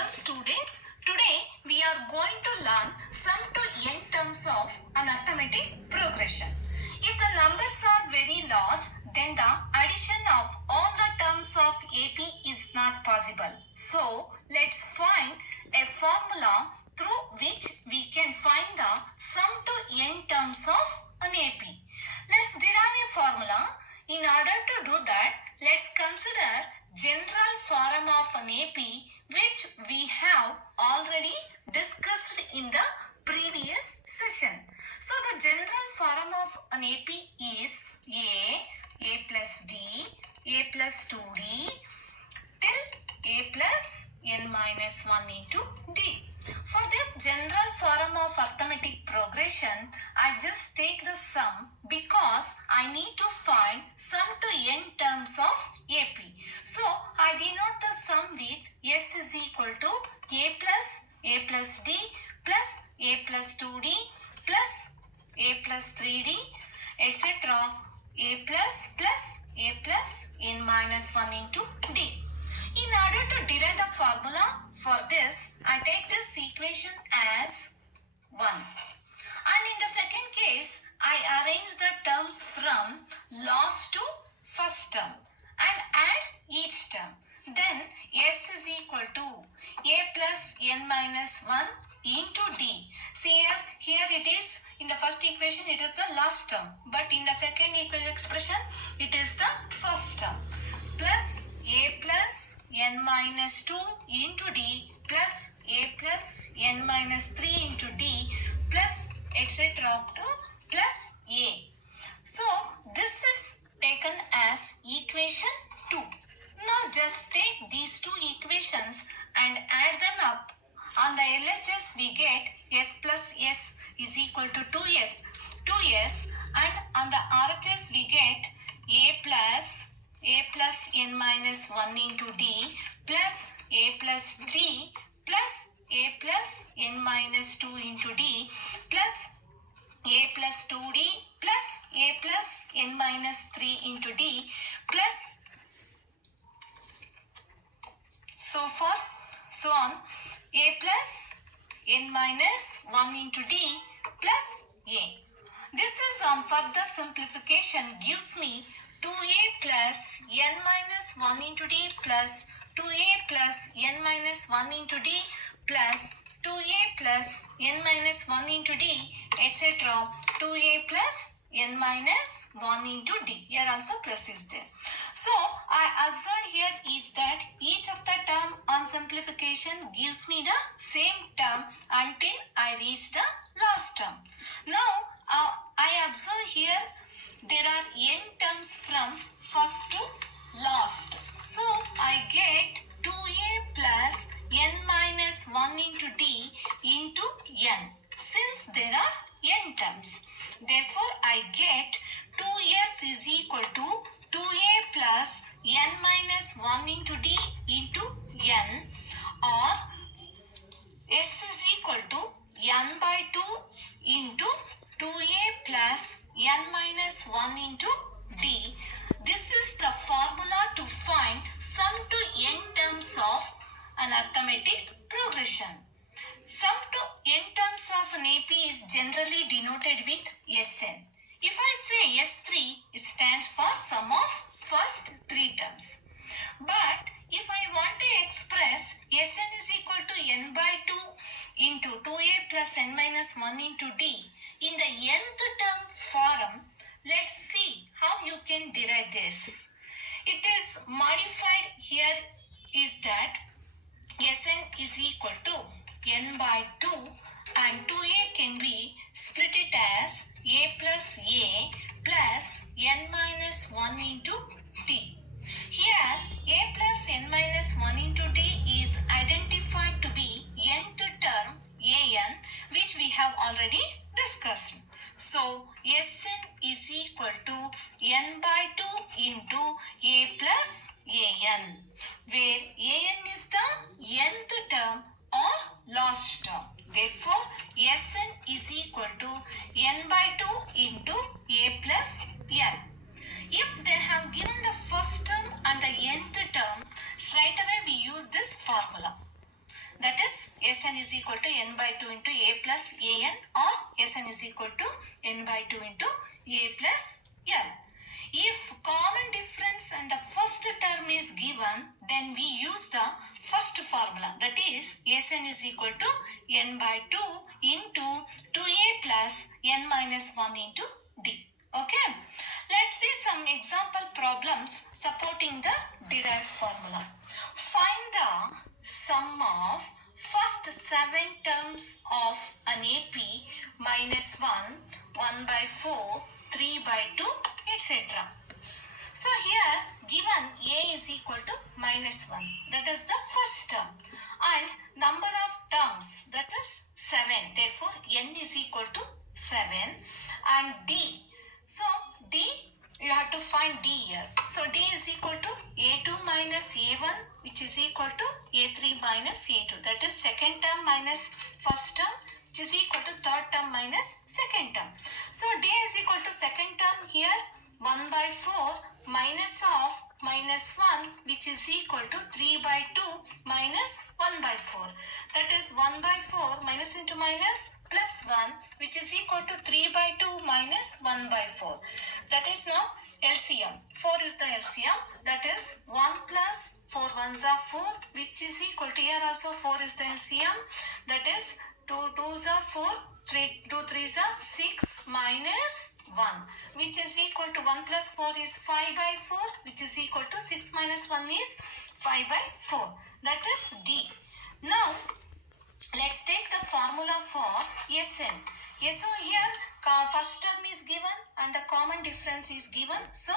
Hello students, today we are going to learn sum to n terms of an arithmetic progression. If the numbers are very large, then the addition of all the terms of AP is not possible. So, let's find a formula through which we can find the sum to n terms of an AP. Let's derive a formula. In order to do that, let's consider general form of an AP which we have already discussed in the previous session. So the general form of an AP is A plus D, A plus 2D till A plus n minus 1 into D. For this general form of arithmetic progression, I just take the sum because I need to find sum to n terms of AP. So, I denote the sum with S is equal to A plus D plus A plus 2D plus A plus 3D etc. A plus n minus 1 into D. In order to derive the formula for this, I take this equation as 1. And in the second case, I arrange the terms from last to first term and add each term. Then S is equal to A plus n minus 1 into D. See here it is, in the first equation it is the last term, but in the second expression it is the first term, plus A plus n minus 2 into D plus A plus n minus 3 into D plus etc. up to plus A. So this is taken as equation 2. Now just take these two equations and add them up. On the LHS we get S plus S is equal to 2S, and on the RHS we get A plus n minus 1 into D plus A plus D plus A plus n minus 2 into D plus A plus 2D plus A plus n minus 3 into D plus so on A plus n minus 1 into D plus A. This is on further simplification gives me 2A plus n minus 1 into D plus 2A plus n minus 1 into D plus 2A plus n minus 1 into D etc. 2A plus n minus 1 into D. Here also plus is there. So I observed here is that each of the term on simplification gives me the same term until I reach the last term. Now I observe here there are n terms from first to last. So I get 2A plus n minus 1 into D into n. Since there are n terms, therefore I get 2S is equal to 2A plus n minus 1 into D into n, or S is equal to n by 2 into 2A plus n minus 1 into D. This is the formula to find sum to n terms of an arithmetic progression. Sum to n terms of an AP is generally denoted with Sn. If I say S3, it stands for sum of first 3 terms. But if I want to express Sn is equal to n by 2 into 2A plus n minus 1 into D in the nth term form, let's see how you can derive this. It is modified here is that Sn is equal to n by 2 and 2A can be split it as A plus n minus 1 into D. Here A plus n minus 1 into D is identified to be nth term an, which we have already discussed. So Sn is equal to n by 2 into A plus an, where an is the nth term or last term. Therefore, Sn is equal to n by 2 into A plus n. If they have given the first term and the nth term, straight away we use this formula. Sn is equal to n by 2 into a plus an, or Sn is equal to n by 2 into a plus l. If common difference and the first term is given, then we use the first formula, that is Sn is equal to n by 2 into 2a plus n minus 1 into d. Okay, let's see some example problems supporting the derived formula. Find the sum of first 7 terms of an AP minus 1, 1 by 4, 3 by 2, etc. So here given A is equal to minus 1, that is the first term, and number of terms, that is 7, therefore n is equal to 7, and D. So D, you have to find D here. So D is equal to A2 minus A1, which is equal to A3 minus A2, that is second term minus first term, which is equal to third term minus second term. So D is equal to second term here, 1 by 4 minus of minus 1, which is equal to 3 by 2 minus 1 by 4. That is 1 by 4 minus into minus plus 1, which is equal to 3 by 2 minus 1 by 4. That is now LCM. 4 is the LCM. That is 1 plus 4 ones are 4, which is equal to, here also 4 is the LCM. That is 2 2s are 4, 2 3s are 6 minus 1, which is equal to 1 plus 4 is 5 by 4, which is equal to 6 minus 1 is 5 by 4. That is D. Now, let's take the formula for Sn. So here first term is given and the common difference is given. So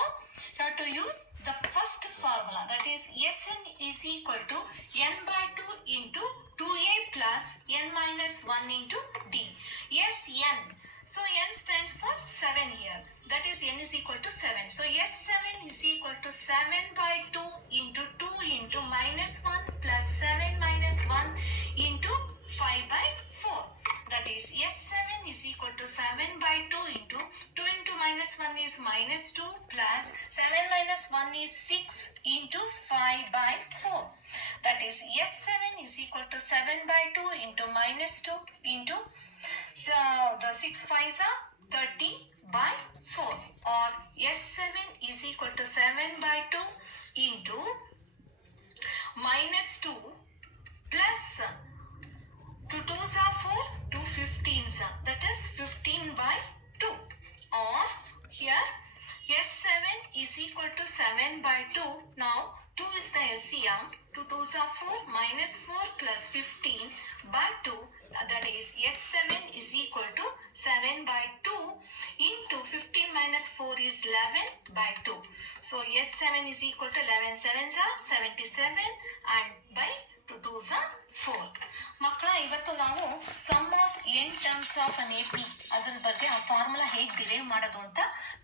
you have to use the first formula, that is Sn is equal to n by 2 into 2a plus n minus 1 into d. Sn. So n stands for 7 here. That is n is equal to 7. So S7 is equal to 7 by 2 into 2 into minus 1 plus 7 minus 1 into 5 by 4. That is S7 is equal to 7 by 2 into 2 into minus 1 is minus 2 plus 7 minus 1 is 6 into 5 by 4. That is S7 is equal to 7 by 2 into minus 2 into, so the 6 5s are 30 by 4, or S7 is equal to 7 by 2 into minus 2 plus 2 2s are 4, 2 15s are, that is 15 by 2, or here S7 is equal to 7 by 2. Now 2 is the LCM, 2 2s are 4 minus 4 plus 15 by 2, that is S7 is equal to 7 by 2 into 15 minus 4 is 11 by 2. So S7 is equal to 11 7s are 77 and by 2 2s are 4. ಮಕ್ಕಳ ಇವತ್ತು ನಾವು sum of n terms of an AP ಅದರ ಬಗ್ಗೆ ಆ ಫಾರ್ಮುಲಾ ಹೇಗೆ ಡಿರೈವ್ ಮಾಡೋದು ಅಂತ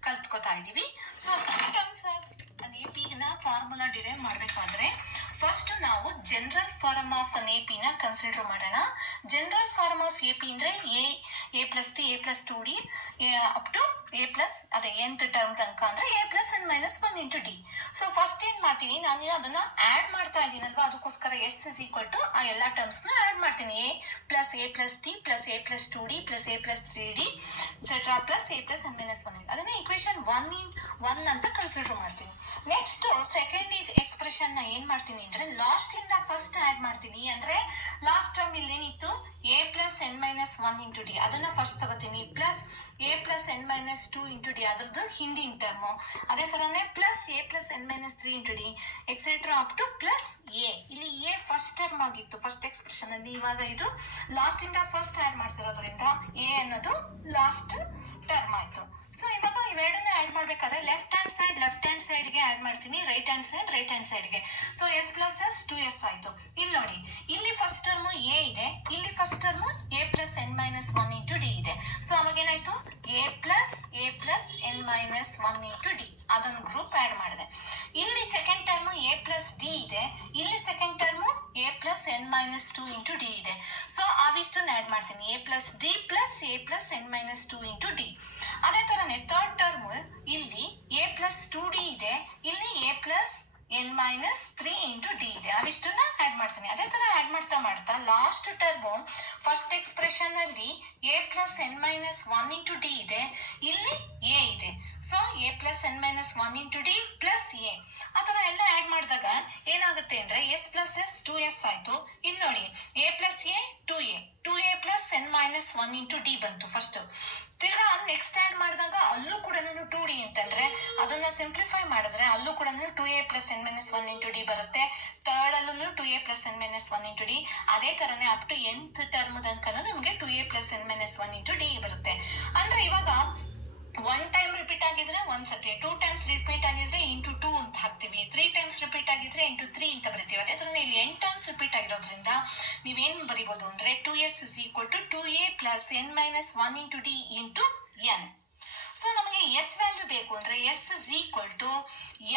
ಕಲ್ತ್ಕೋತಾ ಇದ್ದೀವಿ. So sum terms of an AP ನ ಫಾರ್ಮುಲಾ ಡಿರೈವ್ ಮಾಡಬೇಕಾದ್ರೆ ಫಸ್ಟ್ ನಾವು general form of an AP ನ ಕನ್ಸಿಡರ್ ಮಾಡೋಣ. ಜನರಲ್ ಫಾರ್ಮ್ ಆಫ್ AP ಅಂದ್ರೆ a plus d a plus 2d up to a plus ಅದೇ nth ಟರ್ಮ್ ತನಕ ಅಂದ್ರೆ a plus n minus 1 into D. So first ಏನ್ ಮಾಡ್ತೀನಿ, ನಾನು ಅದನ್ನ ಆಡ್ ಮಾಡ್ತಾ ಇದ್ದೀನಲ್ವಾ, ಅದಕ್ಕೋಸ್ಕರ s ಇಸ್ ಈಕ್ವಲ್ ಟು ಆ ಎಲ್ಲ ಟರ್ಮ್ಸ್ ನ ಆಡ್ ಮಾಡ್ತೀನಿ. a plus T plus a plus 2d plus a plus 3d etcetera plus a plus n minus 1. ಅದನ್ನ ಇಕ್ವೇಶನ್ 1 ಅಂತ ಕನ್ಸಿಡರ್ ಮಾಡ್ತೀನಿ. ನೆಕ್ಸ್ಟ್ ಸೆಕೆಂಡ್ ಎಕ್ಸ್ಪ್ರೆಷನ್ ನ ಏನ್ ಮಾಡ್ತೀನಿ ಅಂದ್ರೆ ಲಾಸ್ಟ್ ಇಂದ ಫಸ್ಟ್ ಆಡ್ ಮಾಡ್ತೀನಿ. ಅಂದ್ರೆ ಲಾಸ್ಟ್ ಟರ್ಮ್ ಇಲ್ಲಿ ಏನಿತ್ತು a plus n minus 1 into d, ಅದನ್ನ ಫಸ್ಟ್ ತಗೋತೀನಿ. Plus a plus n minus 2 into d, ಅದ್ರದ್ದು ಹಿಂದಿನ ಟರ್ಮ್. ಅದೇ ತರನೇ plus a plus n minus 3 into d etcetera up to plus a. ಇಲ್ಲಿ a ಫಸ್ಟ್ ಟರ್ಮ್ ಆಗಿತ್ತು ಫಸ್ಟ್ ಎಕ್ಸ್ಪ್ರೆಷನ್ ಅಲ್ಲಿ, ಇವಾಗ ಇದು ಲಾಸ್ಟ್ ಇಂದ ಫಸ್ಟ್ ಆಡ್ ಮಾಡ್ತಿರೋದ್ರಿಂದ a ಅನ್ನೋದು ಲಾಸ್ಟ್ ಟರ್ಮ್ ಆಯ್ತು. ಸೊ ಇವಾಗ ಇವೆರಡನ್ನ ಆಡ್ ಮಾಡ್ಬೇಕಾದ್ರೆ ಲೆಫ್ಟ್ ಹ್ಯಾಂಡ್ ಸೈಡ್ಗೆ ಆಡ್ ಮಾಡ್ತೀನಿ, ರೈಟ್ ಹ್ಯಾಂಡ್ ಸೈಡ್ಗೆ. So S plus S 2s ಆಯ್ತು. ಇಲ್ಲಿ ನೋಡಿ, ಇಲ್ಲಿ ಫಸ್ಟ್ ಟರ್ಮ್ a ಇದೆ, ಇಲ್ಲಿ first term a plus n minus 1 into D ಇದೆ. ಸೊ ಅವಾಗ ಏನಾಯ್ತು a plus n minus 1 into D, ಅದೊಂದು ಗ್ರೂಪ್ ಆಡ್ ಮಾಡಿದೆ. ಇಲ್ಲಿ second term a plus D ಇದೆ, ಇಲ್ಲಿ second term a plus n minus 2 into D ಇದೆ. ಸೊ ಅವಿಷ್ಟನ್ನು ಆಡ್ ಮಾಡ್ತೀನಿ, a plus D plus a plus n minus 2 into D. ಅದೇ ತರನೇ ಥರ್ಡ್ ಟರ್ಮ್ ಇಲ್ಲಿ a ಪ್ಲಸ್ 2d ಇದೆ, ಇಲ್ಲಿ a plus n minus 3 into D ಇದೆ. ಅವಿಷ್ಟನ್ನ ಆಡ್ ಮಾಡ್ತೀನಿ. ಅದೇ ತರ ಆಡ್ ಮಾಡ್ತಾ ಮಾಡ್ತಾ ಲಾಸ್ಟ್ ಟರ್ಮು ಫಸ್ಟ್ ಎಕ್ಸ್ಪ್ರೆಷನ್ ಅಲ್ಲಿ A plus N minus one into D ಇದೆ, ಇಲ್ಲಿ ಎ ಇದೆ. So A plus N minus one into D plus A ಆ ಥರ ಎಲ್ಲ ಆ್ಯಡ್ ಮಾಡಿದಾಗ ಏನಾಗುತ್ತೆ ಅಂದರೆ ಎಸ್ ಪ್ಲಸ್ ಎಸ್ 2s ಆಯಿತು. ಇಲ್ಲಿ ನೋಡಿ A plus A 2a plus N minus one into D ಬಂತು ಫಸ್ಟ್. ತಿರ್ಗಾ ನೆಕ್ಸ್ಟ್ ಆ್ಯಡ್ ಮಾಡಿದಾಗ ಅಲ್ಲೂ ಕೂಡ 2d ಅಂತಂದ್ರೆ ಅದನ್ನ ಸಿಂಪ್ಲಿಫೈ ಮಾಡಿದ್ರೆ ಅಲ್ಲೂ ಕೂಡ 2a plus N minus one into D ಬರುತ್ತೆ. ಥರ್ಡ್ ಅಲ್ಲೂ 2a plus N minus one into D. ಅದೇ ತರನೇ ಅಪ್ ಟು nth ಟರ್ಮ್ ತನಕನೂ ನಮಗೆ 2a plus N minus one into D ಬರುತ್ತೆ. ಅಂದ್ರೆ ಇವಾಗ ಒನ್ ಟೈಮ್ ರಿಪೀಟ್ ಆಗಿದ್ರೆ ಒಂದ್ಸತಿ, 2 ಟೈಮ್ಸ್ ರಿಪೀಟ್ ಆಗಿದ್ರೆ ಇಂಟು 2 ಅಂತ ಹಾಕ್ತಿವಿ, 3 ಟೈಮ್ಸ್ ರಿಪೀಟ್ ಆಗಿದ್ರೆ ಇಂಟು 3 ಅಂತ ಬರಿತೀವಿ. ಅದೇ ತರ ಇಲ್ಲಿ 8 ಟೈಮ್ಸ್ ರಿಪೀಟ್ ಆಗಿರೋದ್ರಿಂದ ನೀವೇನ್ ಬರಿಬಹುದು ಅಂದ್ರೆ 2s is equal to 2a plus n minus 1 into d into n. So ನಮಗೆ ಎಸ್ ವ್ಯಾಲ್ಯೂ ಬೇಕು ಅಂದ್ರೆ S is equal to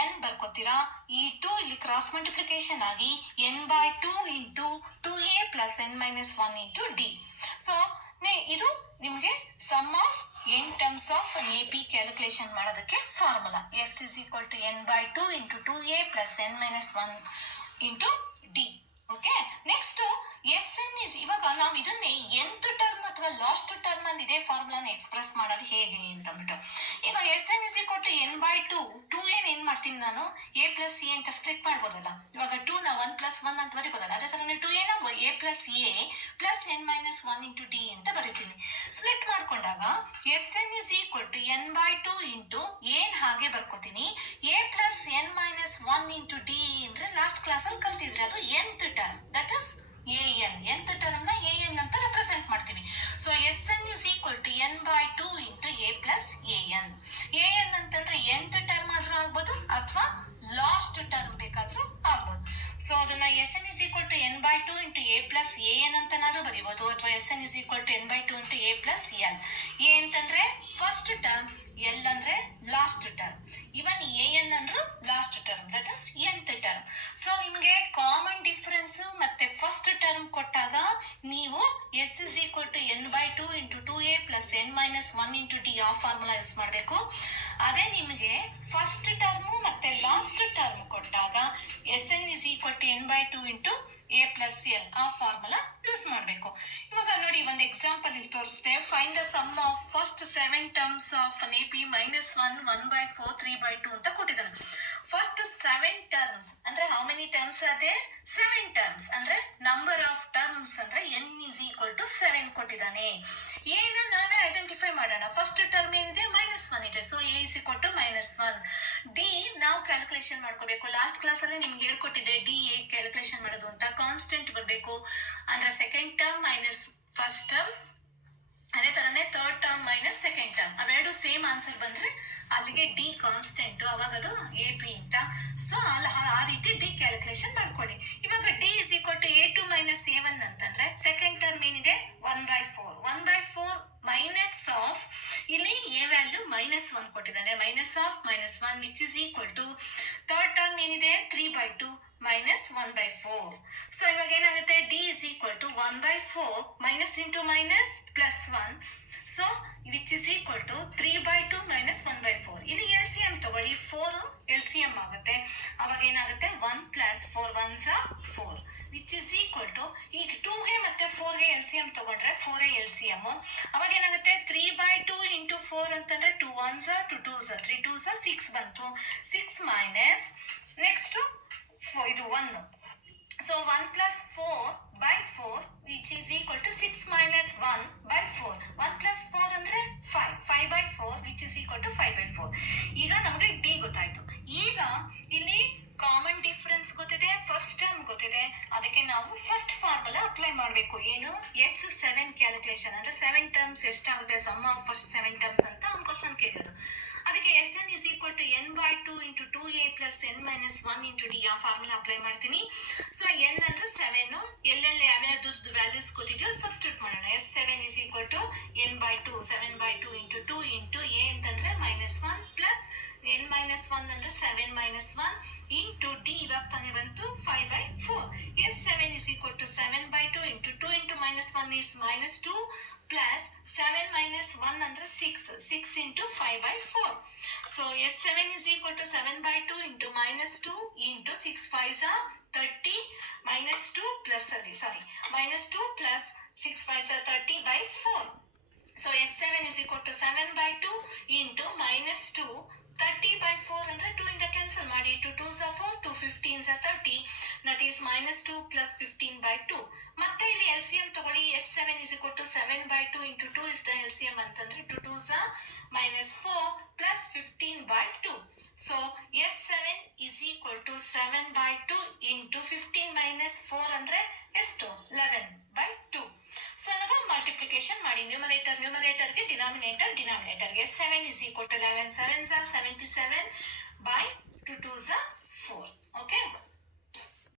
N ಬರ್ಕೋತೀರಾ. ಈ 2 ಇಲ್ಲಿ ಕ್ರಾಸ್ ಮಲ್ಟಿಪ್ಲಿಕೇಶನ್ ಆಗಿ n/2 into 2a plus n minus 1 into D. So ಇದು ನಿಮಗೆ sum of n terms of A P calculation ಮಾಡೋದಕ್ಕೆ formula. S is equal to n/2 into 2a plus n minus 1 into D. Okay, next S N is, ಇವಾಗ ನಾವು ಇದನ್ನೇ nth term ಅಥವಾ last term ಅಲ್ಲಿ ಇದೇ ಫಾರ್ಮುಲಾನ ಎಕ್ಸ್ಪ್ರೆಸ್ ಮಾಡೋದು ಹೇಗೆ ಅಂತ ಅಂದ್ಬಿಟ್ಟು, ಈಗ S N is equal to n/2 2n ಏನ್ ಮಾಡ್ತೀನಿ ನಾನು a ಪ್ಲಸ್ ಎ ಅಂತ ಸ್ಪ್ಲಿಟ್ ಮಾಡ್ಬೋದಲ್ಲ. ಇವಾಗ 2 ನ 1 ಪ್ಲಸ್ 1 ಅಂತ ಬರೀಬೋದಲ್ಲ. ಅದೇ ತರ 2a ನ a plus A plus n minus 1 into d ಅಂತ ಬರೀತೀನಿ. ಸ್ಪ್ಲಿಟ್ ಮಾಡ್ಕೊಂಡಾಗ S N is equal to n/2 into ಏನ್ ಹಾಗೆ ಬರ್ಕೋತೀನಿ a plus n minus 1 into d ಅಂದ್ರೆ ಲಾಸ್ಟ್ ಕ್ಲಾಸ್ ಅಲ್ಲಿ ಕಲ್ತಿದ್ರೆ ಅದು nth term, that is an. nth term ನ an ಅಂತ ರೆಪ್ರೆಸೆಂಟ್ ಮಾಡ್ತೀವಿ. So S N is equal to n/2 into a plus an. an ಅಂತಂದ್ರೆ nth ಟರ್ಮ್ ಆದ್ರೂ ಆಗ್ಬೋದು ಅಥವಾ ಲಾಸ್ಟ್ ಟರ್ಮ್ ಬೇಕಾದ್ರೂ ಆಗ್ಬೋದು. ಸೊ ಅದನ್ನ S N is equal to n/2 into a plus an ಅಂತನಾದ್ರೂ ಬರೀಬಹುದು, ಅಥವಾ S N is equal to n/2 into a plus L. a ಅಂತಂದ್ರೆ ಫಸ್ಟ್ ಟರ್ಮ್, ಎಲ್ ಅಂದ್ರೆ ಲಾಸ್ಟ್ ಟರ್ಮ್, ಇವನ್ an ಅಂದ್ರೂ last term, that is nth term. So ನಿಮಗೆ common difference ಮತ್ತೆ first term ಕೊಟ್ಟಾಗ ನೀವು S is equal to n/2 into 2a plus n minus 1 into d ಆ formula use ಮಾಡಬೇಕು. ಅದೇ ನಿಮಗೆ ಫಸ್ಟ್ ಟರ್ಮು ಮತ್ತೆ ಲಾಸ್ಟ್ ಟರ್ಮ್ ಕೊಟ್ಟಾಗ S N is equal to n/2 into a plus L ಆ ಫಾರ್ಮುಲಾ ಯೂಸ್ ಮಾಡಬೇಕು. ಇವಾಗ ನೋಡಿ ಒಂದು ಎಕ್ಸಾಂಪಲ್ ಇಲ್ಲಿ ತೋರಿಸ್ತೆ. Find the sum of first 7 terms of an AP -1 1/4 3/2 ಅಂತ ಕೊಟ್ಟಿದ್ದಾನೆ. ಫಸ್ಟ್ 7 ಟರ್ಮ್ಸ್ ಅಂದ್ರೆ ಹೌ ಮೆನಿ ಟರ್ಮ್ಸ್ ಅದೇ 7 ಟರ್ಮ್ಸ್ ಅಂದ್ರೆ ನಂಬರ್ ಆಫ್ ಟರ್ಮ್ಸ್ ಅಂದ್ರೆ n is equal to 7 ಕೊಟ್ಟಿದ್ದಾನೆ. ಏನ ನಾವೇ ಐಡೆಂಟಿಫೈ ಮಾಡೋಣ. ಫಸ್ಟ್ ಟರ್ಮ್ ಏನಿದೆ -1 ಇದೆ, so a is equal to -1. ಡಿ ನಾವು ಕ್ಯಾಲ್ಕುಲೇಷನ್ ಮಾಡ್ಕೋಬೇಕು. ಲಾಸ್ಟ್ ಕ್ಲಾಸ್ ಅಲ್ಲಿ ನಿಮ್ಗೆ ಹೇಳ್ಕೊಟ್ಟಿದ್ದೆ ಡಿ ಹೇಗೆ ಕ್ಯಾಲ್ಕುಲೇಷನ್ ಮಾಡೋದು ಅಂತ. ಕಾನ್ಸ್ಟೆಂಟ್ ಬರಬೇಕು ಅಂದ್ರೆ second term minus first term, ಅದೇ ತರನೇ third term minus second term, ಅವೆರಡು ಸೇಮ್ ಆನ್ಸರ್ ಬಂದ್ರೆ ಅಲ್ಲಿಗೆ ಡಿ ಕಾನ್ಸ್ಟೆಂಟ್, ಅವಾಗ ಅದು ಎ ಪಿ ಅಂತ. ಸೊ ಆ ರೀತಿ ಡಿ ಕ್ಯಾಲ್ಕುಲೇಷನ್ ಮಾಡ್ಕೊಳ್ಳಿ. ಇವಾಗ d is equal to a2 minus a1 ಅಂತಂದ್ರೆ ಸೆಕೆಂಡ್ ಟರ್ಮ್ ಏನಿದೆ 1/4 ಮೈನಸ್ ಆಫ್, ಇಲ್ಲಿ ಎ ವ್ಯಾಲ್ಯೂ -1 ಕೊಟ್ಟಿದ್ದಾನೆ, minus of -1 which is equal to third term ಏನಿದೆ 3/2 ಮೈನಸ್ 1/4. ಸೊ ಇವಾಗ ಏನಾಗುತ್ತೆ d is equal to 1/4 minus into minus plus 1, so which is equal to 3/2 minus 1/4. ಇಲ್ಲಿ L C M ತಗೊಳ್ಳಿ, 4 L C M ಆಗುತ್ತೆ. ಅವಾಗ ಏನಾಗುತ್ತೆ 1 plus 4 1s 4 which is equal to, ಈಗ 2ಗೆ ಮತ್ತೆ 4ಗೆ ಎಲ್ ಸಿ ಎಂ ತಗೊಂಡ್ರೆ 4 ಎಲ್ ಸಿ ಎಂ, ಅವಾಗ ಏನಾಗುತ್ತೆ 3/2 ಇಂಟು 4 ಅಂತಂದ್ರೆ 2 1s 2 2s 3 2s 6 ಬಂತು. 6 ಮೈನಸ್ ನೆಕ್ಸ್ಟ್ ಇದು 1, so 1 plus 4/4 which is equal to 6 minus 1/4. 1 plus 4 ಅಂದ್ರೆ 5/4 ವಿಚ್ ಈಸ್ ಈಕ್ವಲ್ ಟು 5/4. ಈಗ ನಮಗೆ ಡಿ ಗೊತ್ತಾಯ್ತು. ಈಗ ಇಲ್ಲಿ ಕಾಮನ್ ಡಿಫರೆನ್ಸ್ ಗೊತ್ತಿದೆ, ಫಸ್ಟ್ ಟರ್ಮ್ ಗೊತ್ತಿದೆ, ಅದಕ್ಕೆ ನಾವು ಫಸ್ಟ್ ಫಾರ್ಮುಲಾ ಅಪ್ಲೈ ಮಾಡಬೇಕು. ಏನು S7 ಕ್ಯಾಲ್ಕುಲೇಷನ್ ಅಂದ್ರೆ 7 ಟರ್ಮ್ಸ್ ಎಷ್ಟಾಗುತ್ತೆ ಸಮ್ ಆಫ್ ಫಸ್ಟ್ 7 ಟರ್ಮ್ಸ್ ಅಂತ ಒಂದು ಕ್ವಶನ್ ಕೇಳಿರೋದು. ಅದಕ್ಕೆ S N is equal to n/2 into 2a plus n minus 1 into d ಆ ಫಾರ್ಮುಲಾ ಅಪ್ಲೈ ಮಾಡ್ತೀನಿ. ಸೊ n ಅಂದ್ರೆ 7, ಎಲ್ಲೆಲ್ಲಿ ಯಾವ್ಯಾವ್ದು ವ್ಯಾಲ್ಯೂಸ್ ಗೊತ್ತಿದೆಯೋ ಸಬ್ಸ್ಟಿಟ್ಯೂಟ್ ಮಾಡೋಣ. S7 is equal to n/2 7/2 into 2 into a ಅಂತಂದ್ರೆ -1 ಪ್ಲಸ್ n ಮೈನಸ್ 1 ಅಂದ್ರೆ 7 ಮೈನಸ್ 1 ಇಂಟು ಡಿ ಇವಾಗ ತಾನೇ ಬಂತು 5/4. S7 is equal to 7/2 into 2 into -1 is -2 plus 7 minus 1 ಅಂದ್ರೆ 6 into 5/4. So S7 is equal to 7/2 into -2 into 6 5s are 30 minus 2 plus, minus 2 plus 6 5 are 30 by 4. So S7 is equal to 7 by 2 into minus 2, 30 by 4 ಅಂದರೆ 2 ಇಂದ ಕ್ಯಾನ್ಸಲ್ ಮಾಡಿ, 2 2s are 4, 2 15s are 30, that is minus 2 plus 15 by 2. ಮತ್ತೆ ಇಲ್ಲಿ LCM ತಗೊಳ್ಳಿ, S7 is equal to 7 by 2 into 2 is the LCM ಅಂತಂದ್ರೆ 2 2s are minus 4 plus 15 by 2. So S7 is equal to 7 by 2 into 15 minus 4 ಅಂದ್ರೆ ಎಷ್ಟು 11 by 2. ಸೊ ನಾವು ಮಲ್ಟಿಪ್ಲಿಕೇಶನ್ ಮಾಡಿ ನ್ಯೂಮರೇಟರ್ಗೆ ಡಿನಾಮಿನೇಟರ್ಗೆ 7 is equal to 11 7s are 77 by 2 2s are 4. Okay.